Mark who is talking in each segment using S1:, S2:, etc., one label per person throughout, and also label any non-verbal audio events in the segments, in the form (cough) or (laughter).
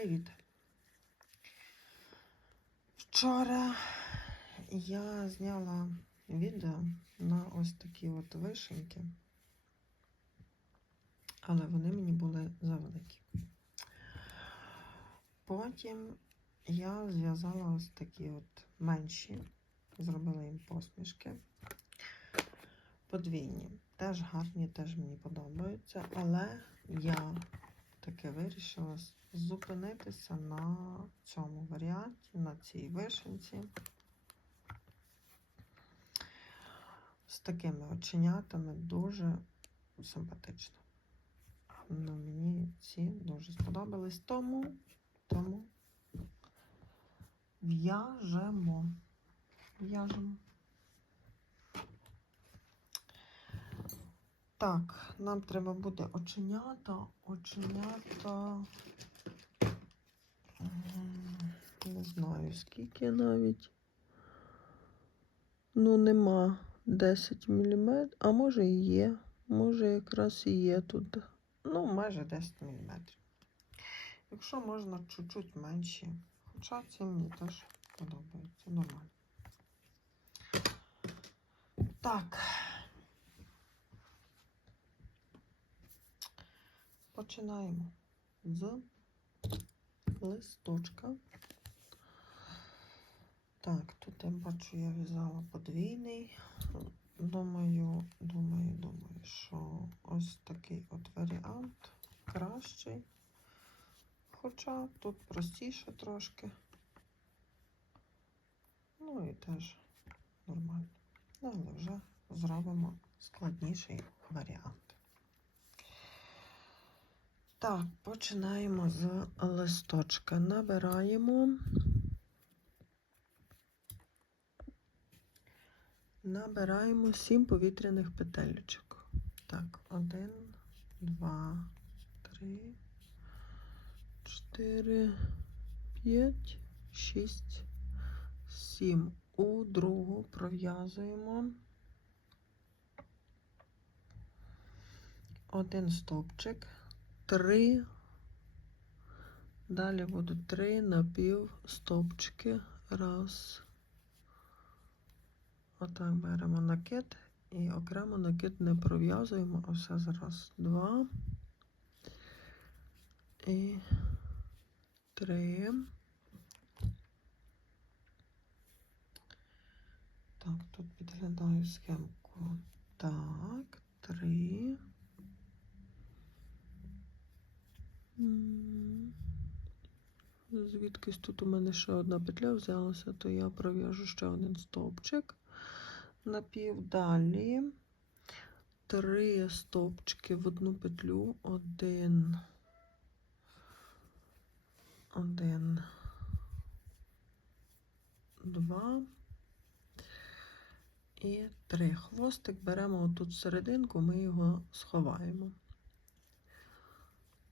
S1: Привіт! Вчора я зняла відео на ось такі от вишеньки, але вони мені були завеликі. Потім я зв'язала ось такі от менші, зробила їм посмішки. Подвійні. Теж гарні, теж мені подобаються, але я таки вирішила зупинитися на цьому варіанті, на цій вишенці. З такими оченятами дуже симпатично. Ну, мені ці дуже сподобались, тому, тому в'яжемо. В'яжемо. Так, нам треба буде оченята, оченята. Не знаю скільки навіть. Ну, нема 10 мм, а може і є. Може якраз і є тут. Ну, майже 10 мм. Якщо можна чуть-чуть менші. Хоча ці мені теж подобаються. Нормально. Так. Починаємо з листочка. Так, тут я бачу, я в'язала подвійний. Думаю, думаю, думаю, що ось такий от варіант кращий. Хоча тут простіше трошки. Ну і теж нормально. Ну, Але вже зробимо складніший варіант. Так, починаємо з листочка. Набираємо. Набираємо сім повітряних петелечок. Так, один, два, три, чотири, п'ять, шість, сім. У другу пров'язуємо один стовпчик три. Далі будуть три напів стовпчики. Раз. Отак беремо накид і окремо накид не пров'язуємо, а все зараз. Два. І три. Так, тут підглядаю схемку. Так, три. Звідкись тут у мене ще одна петля взялася, то я пров'яжу ще один стовпчик напів. Далі три стовпчики в одну петлю. Один. Один. Два. І три. Хвостик беремо отут серединку, ми його сховаємо.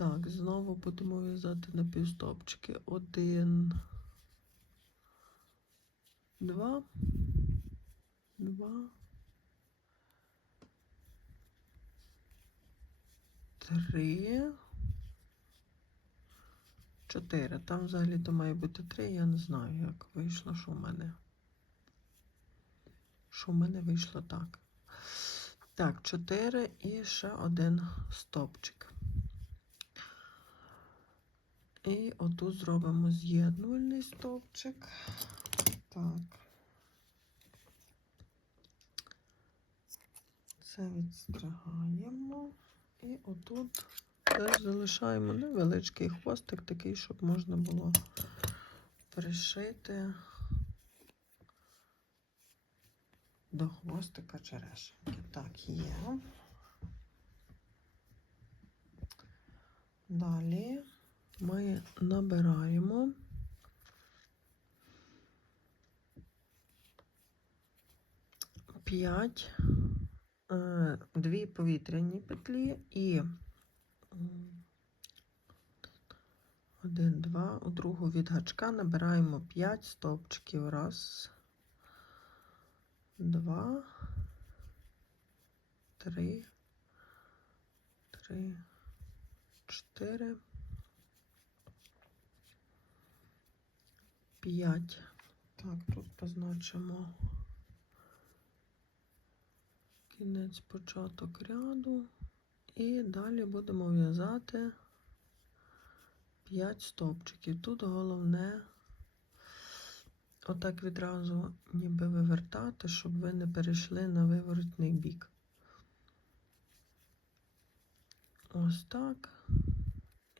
S1: Так, знову будемо в'язати на півстопчики. Один, два, два, три, чотири. Там взагалі то має бути три, я не знаю, як вийшло, що в мене. Що в мене вийшло так. Так, чотири і ще один стопчик. І отут зробимо з'єднувальний стовпчик. Так. Це відстригаємо. І отут теж залишаємо невеличкий хвостик, такий, щоб можна було пришити до хвостика черешеньки. Так, є. Далі ми набираємо п'ять, е, дві повітряні петлі і один, два, у другу від гачка набираємо 5 стовпчиків. Раз, два, три, три, чотири. 5. Так, тут позначимо кінець початок ряду. І далі будемо в'язати 5 стовпчиків. Тут головне отак відразу ніби вивертати, щоб ви не перейшли на виворотний бік. Ось так.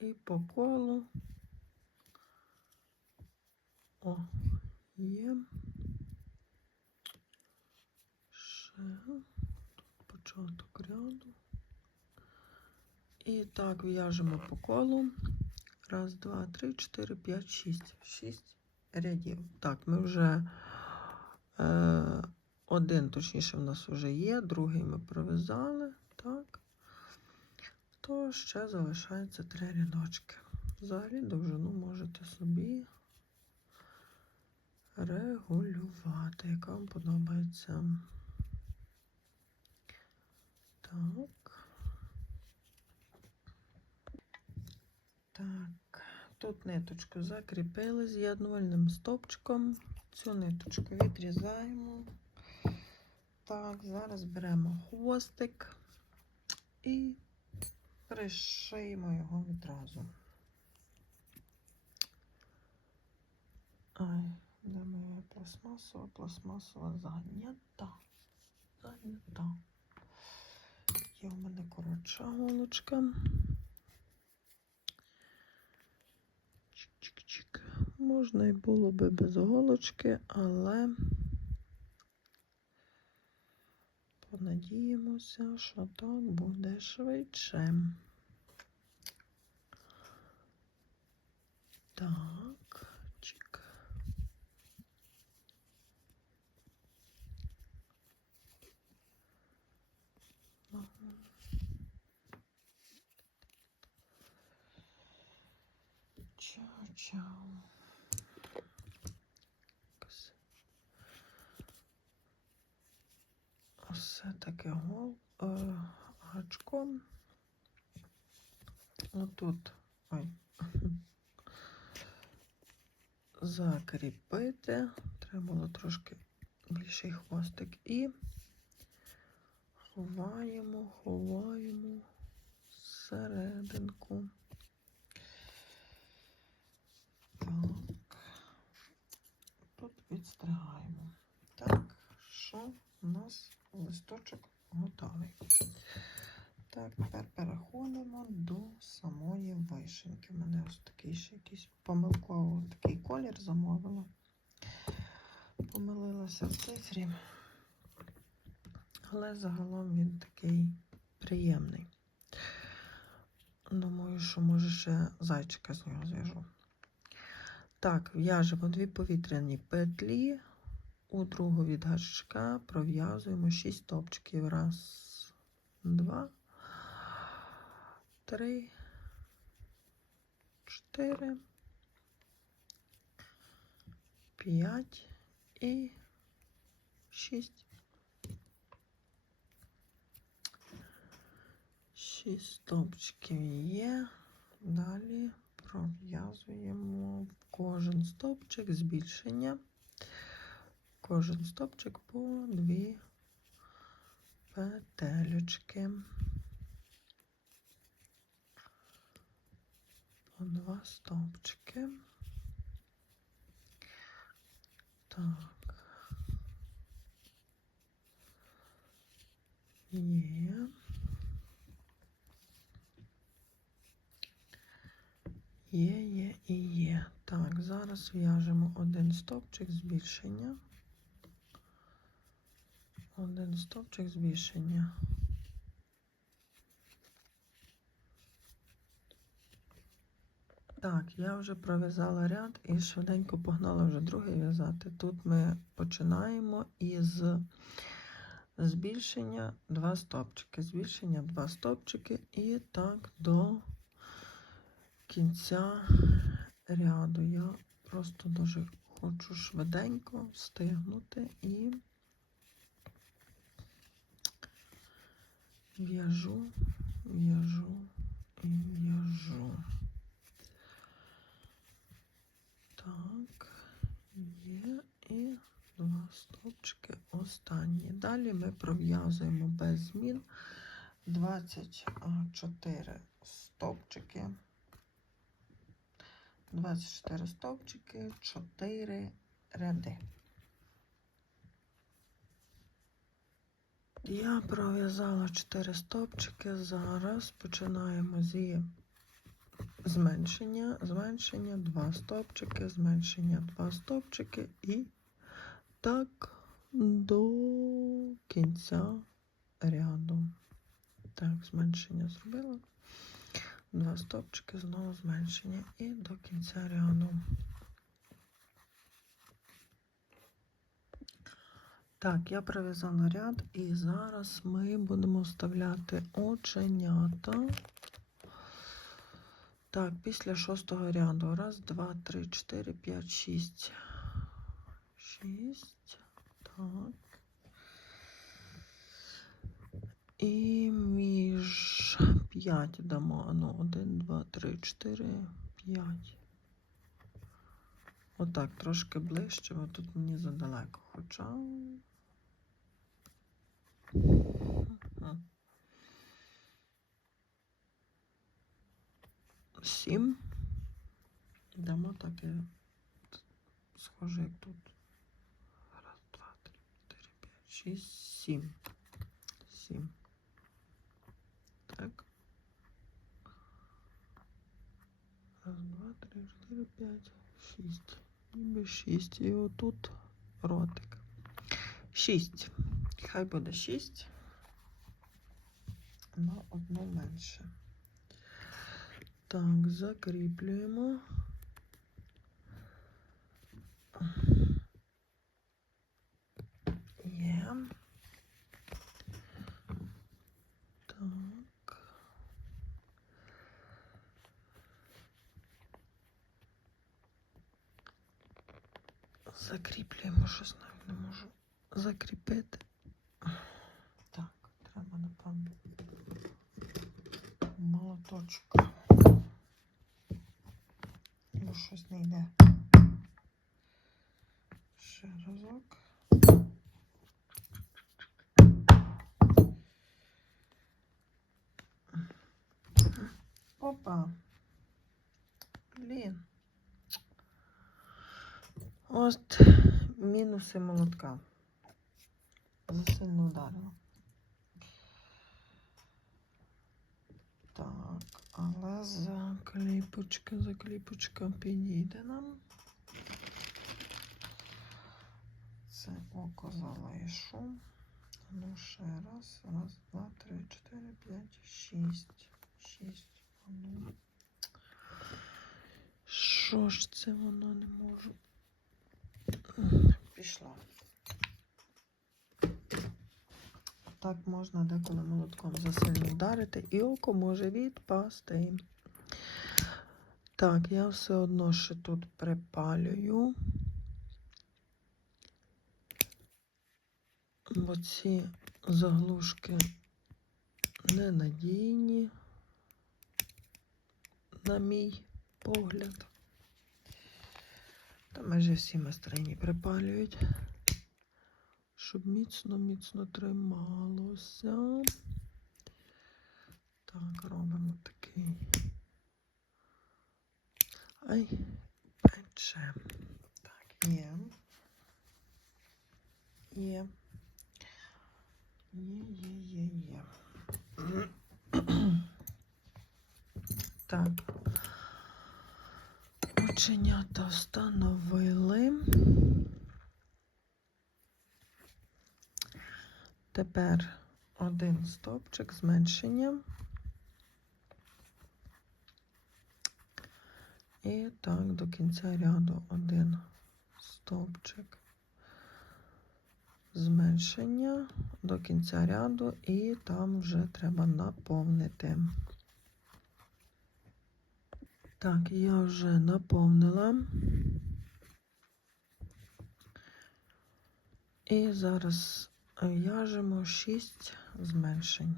S1: І по колу. О, є. Ще початок ряду. І так в'яжемо по колу. Раз, два, три, чотири, п'ять, шість. Шість рядів. Так, ми вже е, один, точніше, в нас вже є, другий ми пров'язали. Так. То ще залишається три рядочки. Взагалі довжину можете собі регулювати, яка вам подобається. Так. Так, тут ниточку закріпили з'єднувальним стопчиком. Цю ниточку відрізаємо. Так, зараз беремо хвостик і пришиємо його відразу. Ай, де моя пластмасова, пластмасова зайнята. Зайнята. Є в мене коротша голочка. Чик-чик-чик. Можна і було би без голочки, але понадіємося, що так буде швидше. Так, чик. Ага. Чао-чао. Все таке гол е, гачком. Отут. Ой. (laughs) Закріпити. Треба було трошки більший хвостик. І ховаємо, ховаємо серединку. Так. Тут відстригаємо. Так, що у нас листочок готовий. Так, тепер переходимо до самої вишеньки. У мене ось такий ще якийсь помилково такий колір замовила. Помилилася в цифрі. Але загалом він такий приємний. Думаю, що може ще зайчика з нього зв'яжу. Так, в'яжемо дві повітряні петлі. У другу від гачка пров'язуємо 6 стопчиків. Раз, два, три, чотири, п'ять і шість. Шість стопчиків є. Далі пров'язуємо кожен стопчик збільшення. Кожен стопчик по дві петелечки. По два стопчики. Так. Є. Є, є і є. Так, зараз в'яжемо один стопчик збільшення. Один стопчик збільшення. Так, я вже пров'язала ряд і швиденько погнала вже другий в'язати. Тут ми починаємо із збільшення два стопчики. Збільшення два стопчики і так до кінця ряду. Я просто дуже хочу швиденько встигнути і в'яжу, в'яжу і в'яжу. Так, є і два стопчики останні. Далі ми пров'язуємо без змін 24 стопчики. 24 стовпчики, 4 ряди. Я пров'язала 4 стовпчики. Зараз починаємо зі зменшення, зменшення, 2 стовпчики, зменшення, 2 стовпчики і так до кінця ряду. Так, зменшення зробила. Два стовпчики, знову зменшення і до кінця ряду. Так, я пров'язала ряд і зараз ми будемо вставляти оченята. Так, після шостого ряду. Раз, два, три, чотири, п'ять, шість. Шість. Так. І між 5 дамо. Ну, 1, 2, 3, 4, 5. Отак, трошки ближче, бо тут мені задалеко. Хоча. Мгм. Сім. Дамо таке схоже, як тут. Раз, два, три, чотири, п'ять, шість, сім. Сім. Так. Раз, два, три, чотири, п'ять, шість. Ніби шість. І отут ротик. Шість. Хай буде шість. На одну менше. Так, закріплюємо. Є. Так. Закріплюємо, щось навіть не можу закріпити. Так, треба, напевно, молоточок. Бо щось не йде. Ще разок. Опа. Блін. От мінуси молотка. Засильно ударила. Так, але закліпочка, закліпочка підійде нам. Це око залишу. Ну, ще раз. Раз, два, три, чотири, п'ять, шість. Шість. Ну. Що ж це воно не можу? Пішла. Так можна деколи молотком засильно вдарити, і око може відпасти. Так, я все одно ще тут припалюю. Бо ці заглушки ненадійні, на мій погляд. Та майже всі майстрині припалюють, щоб міцно-міцно трималося. Так, робимо такий. Ай, пече. Так, є. Є. Є, є, є, є. (clears throat) Так. Оченята встановили. Тепер один стовпчик зменшення. І так до кінця ряду один стовпчик зменшення до кінця ряду, і там вже треба наповнити. Так, я вже наповнила. І зараз в'яжемо 6 зменшень.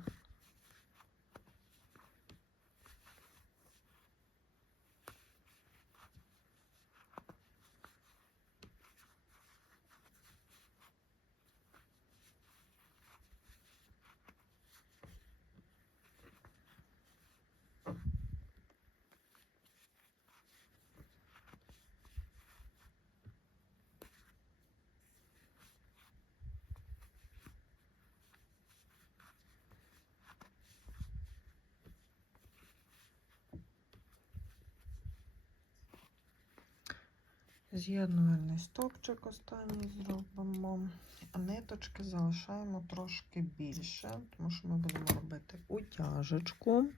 S1: З'єднувальний стовпчик останній зробимо. А ниточки залишаємо трошки більше, тому що ми будемо робити утяжечку.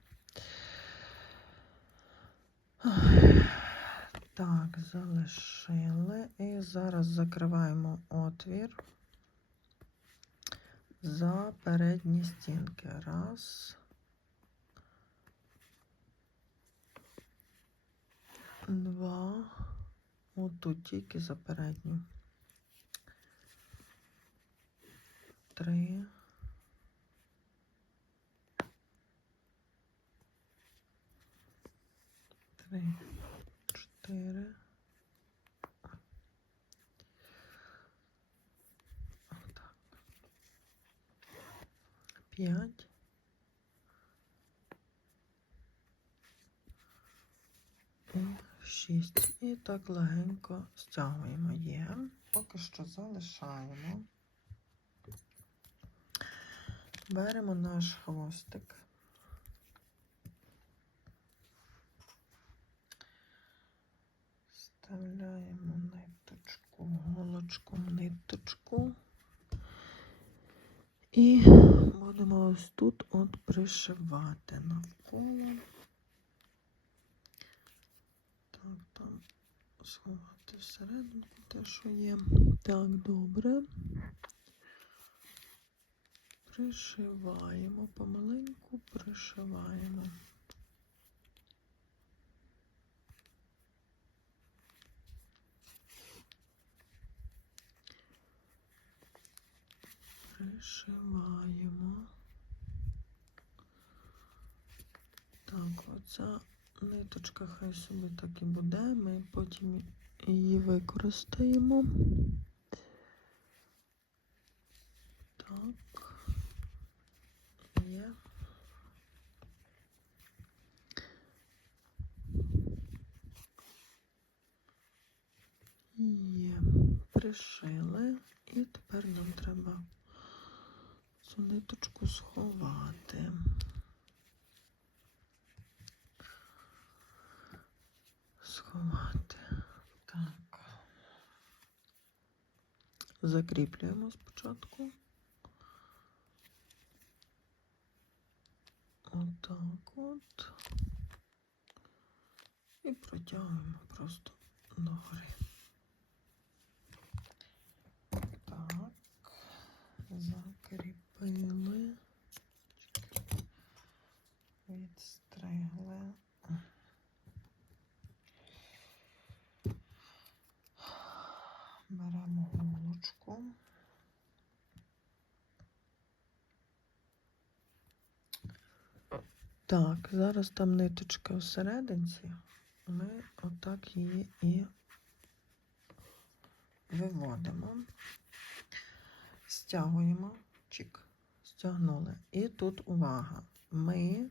S1: Так, залишили. І зараз закриваємо отвір за передні стінки. Раз. Два. Отут тільки за передню. Три. Три. Чотири. Отак. П'ять. Шість. І так легенько стягуємо є. Поки що залишаємо. Беремо наш хвостик. Вставляємо ниточку, голочку в ниточку. І будемо ось тут от пришивати навколо. Так, там сховати всередину те, що є. Так, добре. Пришиваємо, помаленьку пришиваємо. Пришиваємо. Так, оця ниточка хай собі так і буде. Ми потім її використаємо. Так. Є. Є. Пришили. І тепер нам треба цю ниточку сховати. Сховати. Так. Закріплюємо спочатку. Отак от. І протягуємо просто догори. Так, закріпили, відстригли. Беремо голочку. Так, зараз там ниточка всерединці. Ми отак її і виводимо, стягуємо, чик, стягнули. І тут увага. Ми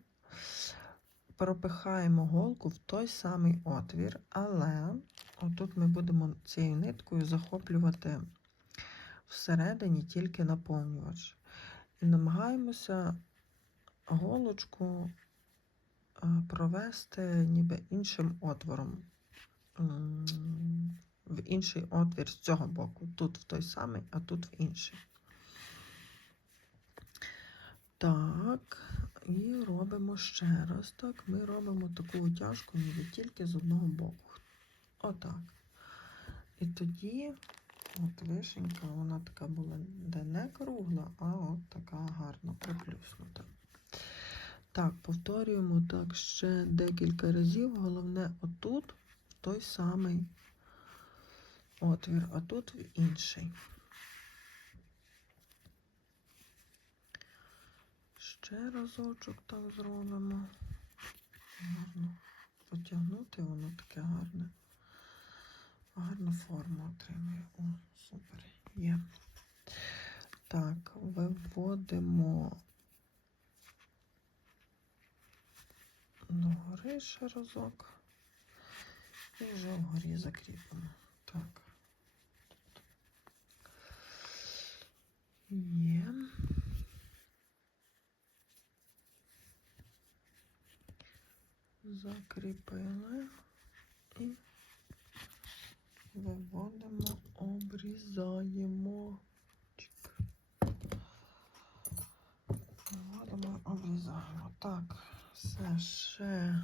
S1: пропихаємо голку в той самий отвір, але отут ми будемо цією ниткою захоплювати всередині тільки наповнювач. І намагаємося голочку е, провести ніби іншим отвором. В інший отвір з цього боку. Тут в той самий, а тут в інший. Так, і робимо ще раз. Так, ми робимо таку утяжку ніби тільки з одного боку. Отак. І тоді, от вишенька, вона така була де не кругла, а от така гарно приплюснута. Так, повторюємо так ще декілька разів. Головне, отут той самий отвір, а тут інший. Ще разочок так зробимо. Гарно потягнути, воно таке гарне. Гарну форму отримує. О, супер. Є. Так, виводимо догори ще разок. І вже вгорі закріпимо. Так. Є. Закріпили виводимо, обрізаємо. Виводимо, обрізаємо. Так, все ще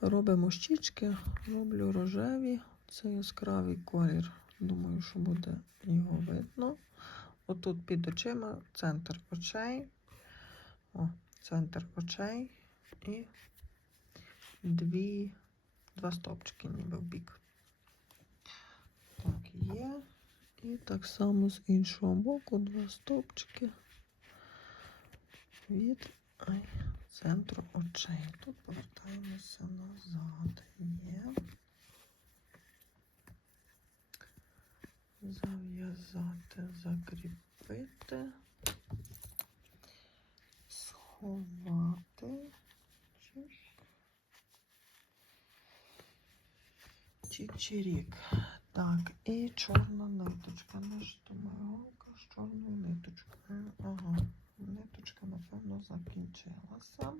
S1: робимо щічки, роблю рожеві, це яскравий колір. Думаю, що буде його видно. Отут під очима центр очей. О, центр очей і дві два стопчики ніби в бік. Так, є. І так само з іншого боку два стовпчики від ай, центру очей. Тут повертаємося назад. Є. Зав'язати, закріпити, сховати. Чик. Чичирік. Так, і чорна ниточка. Наша голка з чорною ниточкою. Ага, ниточка, напевно, закінчилася.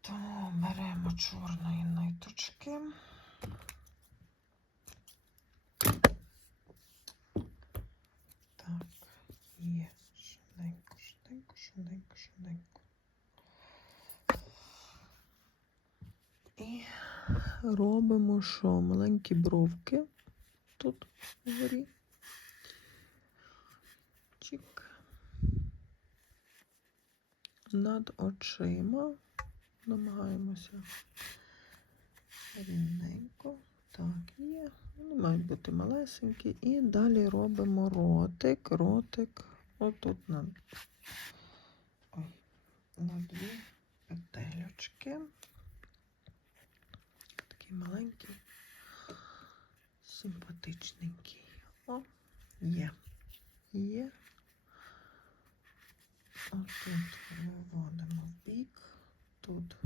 S1: То беремо чорної ниточки. Так, є. Швиденько, швиденько, швиденько, швиденько. І робимо що? Маленькі бровки тут вгорі. Чик. Над очима. Намагаємося рівненько. Так, є. Вони мають бути малесенькі. І далі робимо ротик, ротик. Отут на, ой, на дві петельочки. Такий маленький, симпатичненький. О, є. Є. Отут виводимо в бік, тут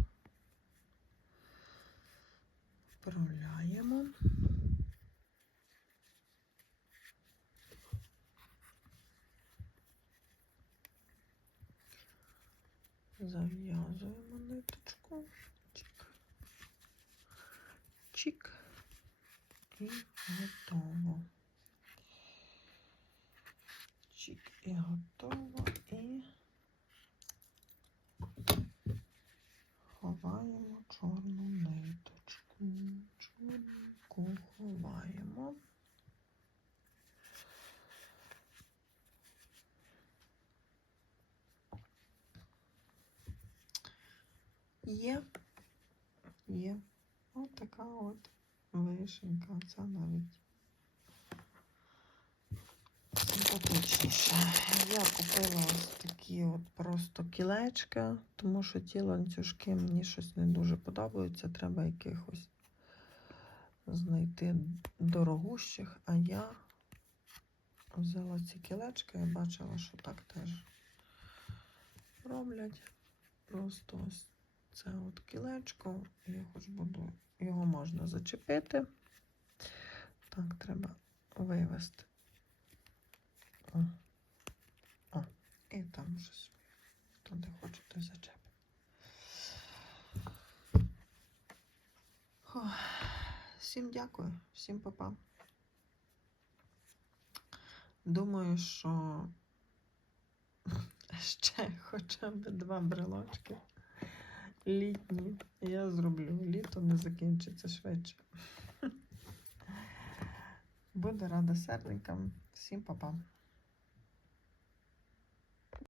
S1: вправляємо. Зав'язуємо ниточку. Чик. Чик. І готово. Чик і готово. І ховаємо чорну ниточку. Чорненьку ховаємо. Є. Є. От така от вишенька. Це навіть симпатичніше. Я купила ось такі от просто кілечка, тому що ті ланцюжки мені щось не дуже подобаються. Треба якихось знайти дорогущих, а я взяла ці кілечка і бачила, що так теж роблять. Просто ось це от кілечко, я хоч буду, його можна зачепити. Так, треба вивести. О, О, і там собі, туди хочете зачепити. Фух. Всім дякую, всім папа. Думаю, що (laughs) ще хоча б два брелочки літні я зроблю. Літо не закінчиться швидше. Буду рада серденькам. Всім па-па.